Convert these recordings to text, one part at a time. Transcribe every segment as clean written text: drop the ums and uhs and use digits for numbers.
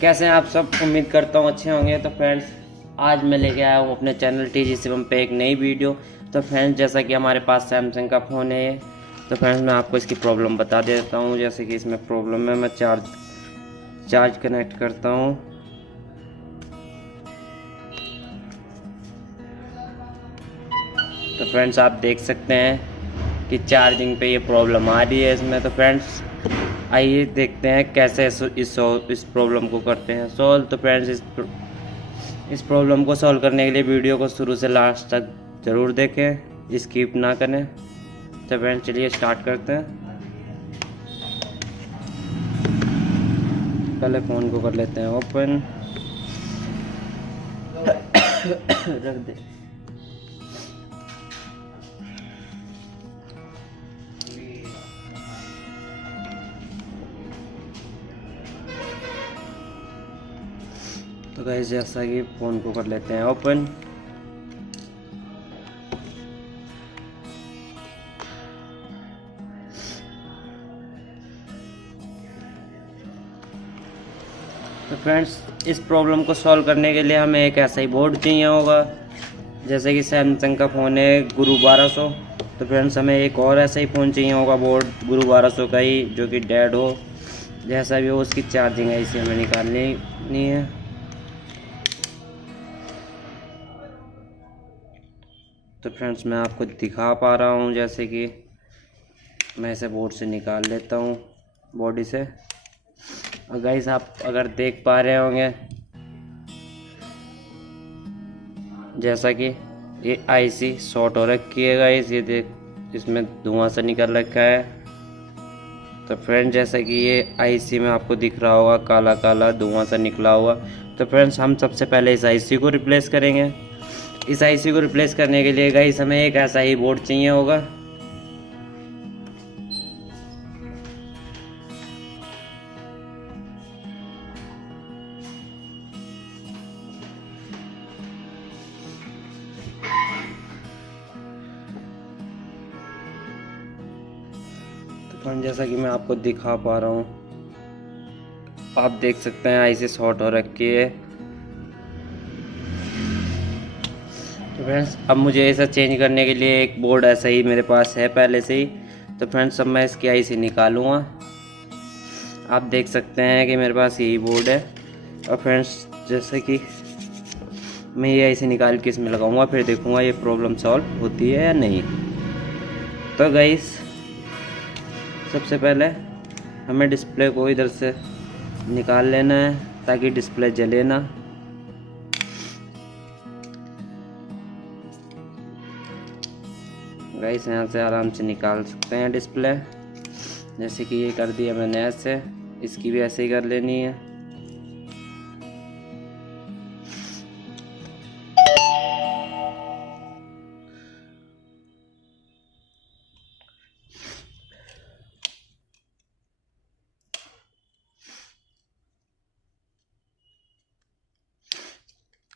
कैसे हैं आप सब। उम्मीद करता हूँ अच्छे होंगे। तो फ्रेंड्स, आज मैं लेके आया हूँ अपने चैनल टीजी शिवम पे एक नई वीडियो। तो फ्रेंड्स, जैसा कि हमारे पास सैमसंग का फ़ोन है, तो फ्रेंड्स मैं आपको इसकी प्रॉब्लम बता देता हूँ। जैसे कि इसमें प्रॉब्लम है, मैं चार्ज कनेक्ट करता हूँ। तो फ्रेंड्स, आप देख सकते हैं कि चार्जिंग पे ये प्रॉब्लम आ रही है इसमें। तो फ्रेंड्स, आइए देखते हैं कैसे इस प्रॉब्लम को करते हैं सॉल्व। तो फ्रेंड्स, इस प्रॉब्लम को सॉल्व करने के लिए वीडियो को शुरू से लास्ट तक ज़रूर देखें, स्किप ना करें। तो फ्रेंड्स, चलिए स्टार्ट करते हैं। पहले फ़ोन को कर लेते हैं ओपन। रख दे। तो गाइस, जैसा कि फ़ोन को कर लेते हैं ओपन। तो फ्रेंड्स, इस प्रॉब्लम को सॉल्व करने के लिए हमें एक ऐसा ही बोर्ड चाहिए होगा। जैसे कि सैमसंग का फ़ोन है गुरु 1200। तो फ्रेंड्स, हमें एक और ऐसा ही फ़ोन चाहिए होगा, बोर्ड गुरु 1200 का ही, जो कि डेड हो। जैसा भी हो, उसकी चार्जिंग है इसे हमें निकालनी नहीं है। तो फ्रेंड्स, मैं आपको दिखा पा रहा हूँ, जैसे कि मैं इसे बोर्ड से निकाल लेता हूँ, बॉडी से। और गाइस, आप अगर देख पा रहे होंगे, जैसा कि ये आईसी शॉर्ट हो रखी है गाइस, ये देख, इसमें धुआं सा निकल रखा है। तो फ्रेंड्स, जैसा कि ये आईसी में आपको दिख रहा होगा, काला काला धुआं सा निकला हुआ। तो फ्रेंड्स, हम सबसे पहले इस आईसी को रिप्लेस करेंगे। इस आईसी को रिप्लेस करने के लिए गाइस हमें एक ऐसा ही बोर्ड चाहिए होगा। तो फ्रेंड्स, जैसा कि मैं आपको दिखा पा रहा हूँ, आप देख सकते हैं आईसी शॉर्ट हो रखी है। तो फ्रेंड्स, अब मुझे ऐसा चेंज करने के लिए एक बोर्ड ऐसा ही मेरे पास है पहले से ही। तो फ्रेंड्स, अब मैं इसकी आईसी निकालूंगा। आप देख सकते हैं कि मेरे पास यही बोर्ड है। और फ्रेंड्स, जैसे कि मैं ये आईसी निकाल के इसमें लगाऊंगा, फिर देखूंगा ये प्रॉब्लम सॉल्व होती है या नहीं। तो गाइस, सबसे पहले हमें डिस्प्ले को इधर से निकाल लेना है, ताकि डिस्प्ले जले ना। गाइस, यहाँ से आराम से निकाल सकते हैं डिस्प्ले। जैसे कि ये कर दिया मैंने ऐसे, इसकी भी ऐसे ही कर लेनी है।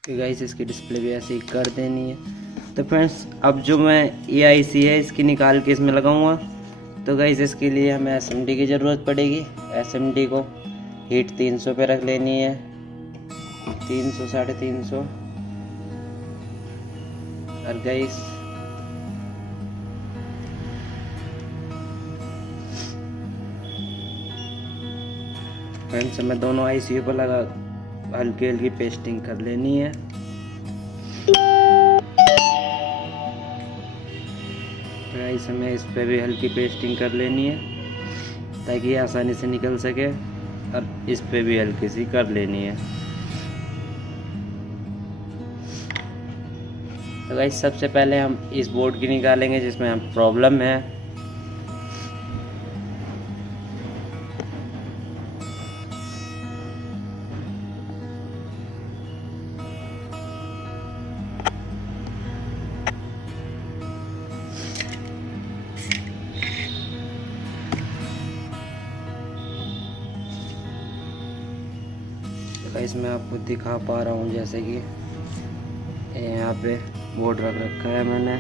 तो गाइस, इसकी डिस्प्ले भी ऐसे ही कर देनी है। तो फ्रेंड्स, अब जो मैं ये आईसी है, इसकी निकाल के इसमें लगाऊंगा। तो गाइस, इसके लिए हमें एसएमडी की ज़रूरत पड़ेगी। एसएमडी को हीट 300 पे रख लेनी है, 300 350। और गाइस, फ्रेंड्स, हमें दोनों आईसी पर लगा हल्की हल्की पेस्टिंग कर लेनी है। गाइस, हमें इस पे भी हल्की पेस्टिंग कर लेनी है, ताकि ये आसानी से निकल सके। और इस पे भी हल्की सी कर लेनी है। तो गाइस, सबसे पहले हम इस बोर्ड की निकालेंगे जिसमें हम प्रॉब्लम है। गाइस, मैं आपको दिखा पा रहा हूँ, जैसे कि यहाँ पे बोर्ड रख रखा है मैंने।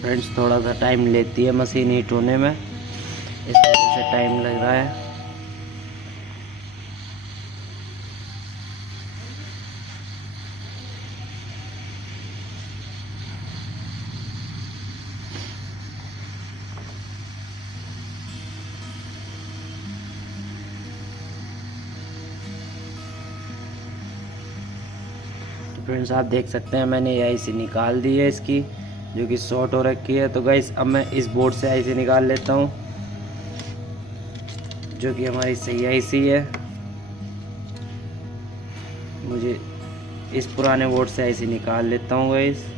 फ्रेंड्स थोड़ा सा टाइम लेती है मशीन हीट होने में, इस वजह से टाइम लग रहा है। फ्रेंड्स आप देख सकते हैं मैंने ये आईसी निकाल दी है इसकी, जो कि शॉर्ट हो रखी है। तो गाइस अब मैं इस बोर्ड से आईसी निकाल लेता हूँ, जो कि हमारी सही आईसी है। मुझे इस पुराने बोर्ड से आईसी निकाल लेता हूँ गाइस।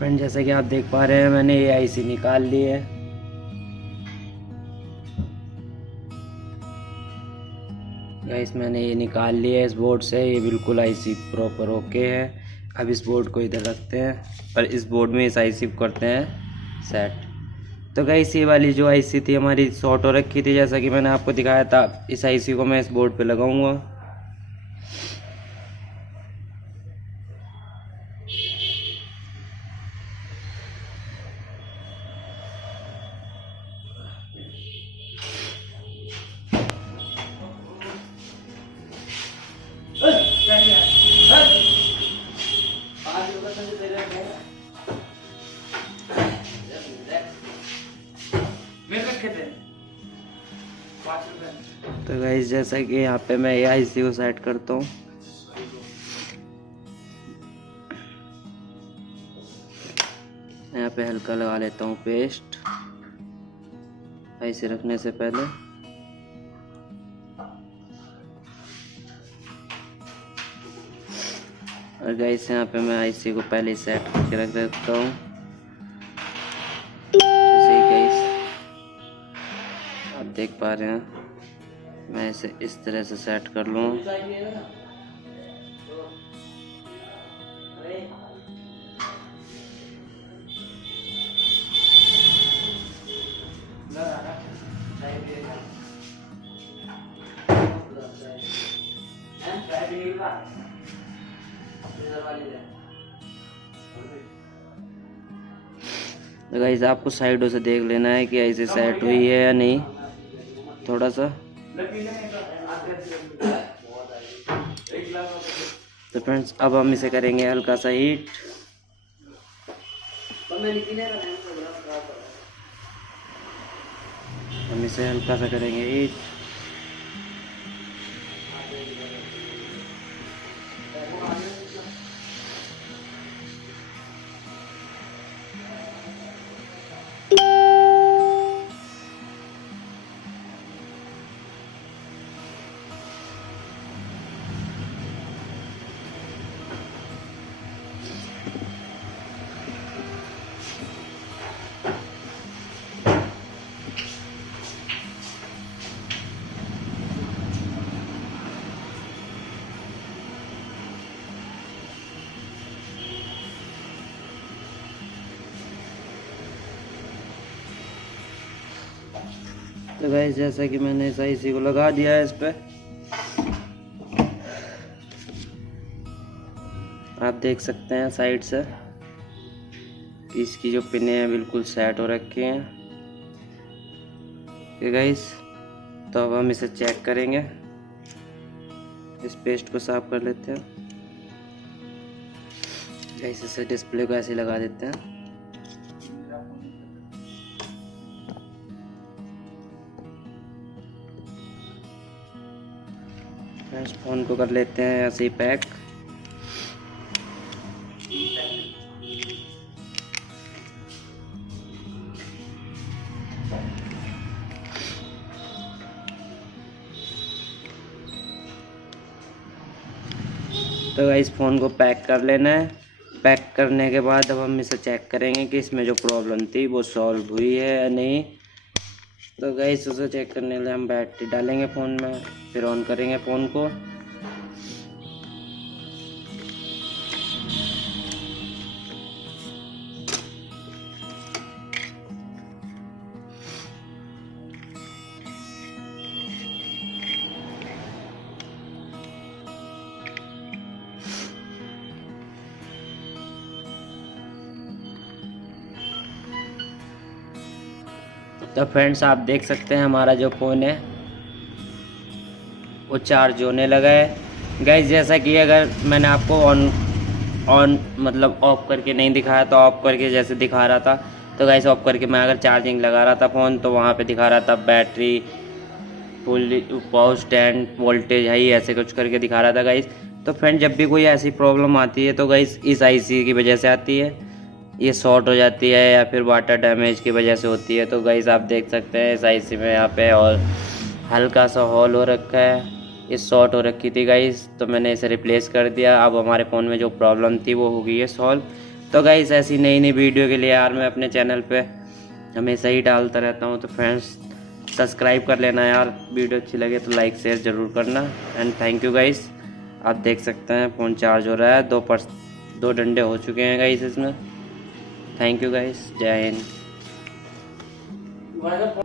फ्रेंड जैसे कि आप देख पा रहे हैं मैंने ये आईसी निकाल ली है। गाइस मैंने ये निकाल लिया है इस बोर्ड से, ये बिल्कुल आईसी प्रॉपर ओके है। अब इस बोर्ड को इधर रखते हैं और इस बोर्ड में इस आईसी को करते हैं सेट। तो गाइस ये वाली जो आईसी थी हमारी शॉर्ट हो रखी थी, जैसा कि मैंने आपको दिखाया था। इस आईसी को मैं इस बोर्ड पे लगाऊंगा। तो गाइस जैसा कि यहाँ पे मैं ये आईसी को सेट करता हूँ। यहाँ पे हल्का लगा लेता हूँ पेस्ट आईसी रखने से पहले। और गाइस यहाँ पे मैं आईसी को पहले सेट करके रख देता हूँ। जैसे ही गाइस आप देख पा रहे हैं मैं इसे इस तरह से सेट कर लूँ। तो गाइस आपको साइडों से देख लेना है कि ऐसे सेट हुई है या नहीं, थोड़ा सा। तो फ्रेंड्स अब हम इसे करेंगे हल्का सा हीट। हम इसे हल्का सा करेंगे हीट। तो गाइस जैसा कि मैंने इस आईसी को लगा दिया है इस पे, आप देख सकते हैं साइड से कि इसकी जो पिने हैं बिल्कुल सेट हो रखी हैं। ओके गाइस, तो अब हम इसे चेक करेंगे। इस पेस्ट को साफ कर लेते हैं। गाइस इसे डिस्प्ले को ऐसे लगा देते हैं। फ्रेंड्स फोन को कर लेते हैं ऐसे ही पैक। तो गाइस फ़ोन को पैक कर लेना है। पैक करने के बाद अब हम इसे चेक करेंगे कि इसमें जो प्रॉब्लम थी वो सॉल्व हुई है या नहीं। तो गाइस उसे चेक करने के लिए हम बैटरी डालेंगे फ़ोन में, फिर ऑन करेंगे फ़ोन को। तो फ्रेंड्स आप देख सकते हैं हमारा जो फ़ोन है वो चार्ज होने लगा है गाइस। जैसा कि अगर मैंने आपको ऑन मतलब ऑफ करके नहीं दिखाया तो ऑफ करके जैसे दिखा रहा था, तो गाइस ऑफ करके मैं अगर चार्जिंग लगा रहा था फ़ोन तो वहाँ पे दिखा रहा था battery full power stand voltage high ऐसे कुछ करके दिखा रहा था गाइस। तो फ्रेंड जब भी कोई ऐसी प्रॉब्लम आती है तो गाइस इस आईसी की वजह से आती है, ये शॉर्ट हो जाती है या फिर वाटर डैमेज की वजह से होती है। तो गाइस आप देख सकते हैं इस आईसी में यहाँ पे और हल्का सा हॉल हो रखा है, ये शॉर्ट हो रखी थी गाइस, तो मैंने इसे रिप्लेस कर दिया। अब हमारे फ़ोन में जो प्रॉब्लम थी वो हो गई है सॉल्व। तो गाइस ऐसी नई नई वीडियो के लिए यार मैं अपने चैनल पे हमेशा ही डालता रहता हूँ, तो फ्रेंड्स सब्सक्राइब कर लेना यार, वीडियो अच्छी लगे तो लाइक शेयर ज़रूर करना एंड थैंक यू गाइस। आप देख सकते हैं फ़ोन चार्ज हो रहा है, 2 डंडे हो चुके हैं गाइस इसमें। थैंक यू गाइस, जय हिंद।